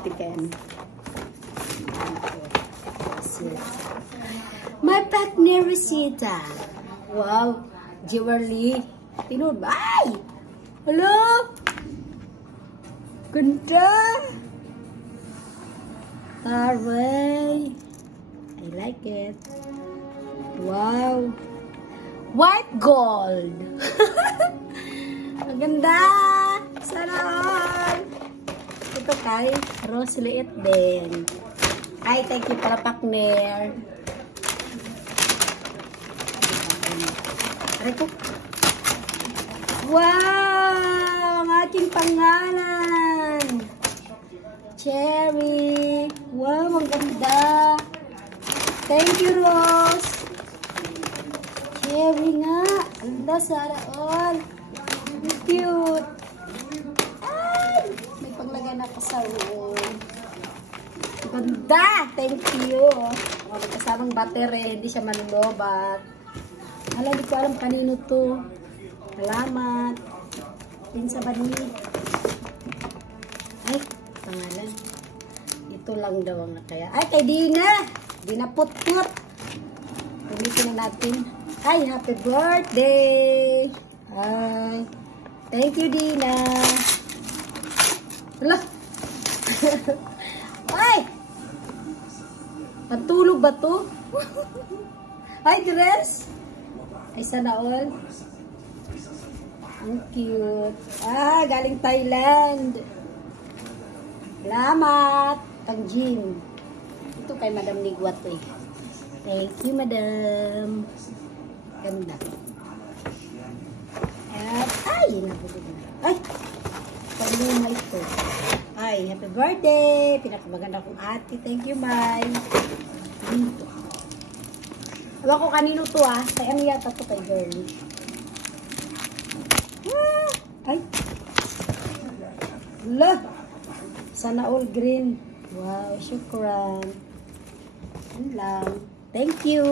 natin kay ano. My partner Rosita. Wow. Jewelry. Tinood ba? Ay! Hello? Ganda! Taray. I like it. Wow. White gold. Maganda. Sana all. Ito kay Rose liit din. Ay, thank you para partner. Aray ko. Wow! Ang aking pangalan. Cherry. Wow, ang ganda. Thank you, Rose. Cherry nga. Ganda, sana all. Cute. Ay! May paglagay na ako sa room. Ganda! Thank you. May kasamang battery. Hindi siya malulobat. Alam, di ko alam kanino to. Salamat. Pinsa ba niya? Ay, pangalan. Ito lang daw ang nakaya. Ay, kay Dina! Dina put-put. Tumitin na natin. Ay, happy birthday! Ay. Thank you, Dina. Hala. Ay! Pantulog ba to? Ay, dress! Ay, sana all. Ang cute. Ah, galing Thailand. Salamat. Tang Jim. Ito kay Madam Nigwat eh. Thank you, Madam. Ganda. At, ay, nabulog na. Ay! Pag-luma ito. Ay, happy birthday! Pinakamaganda kong ate. Thank you, Mai. Dito. Ewan ko kanino to ah. Kaya ano yata to kay girlie. Ah! Ay! Hala! Sana all green. Wow, syukran. Yan lang. Thank you!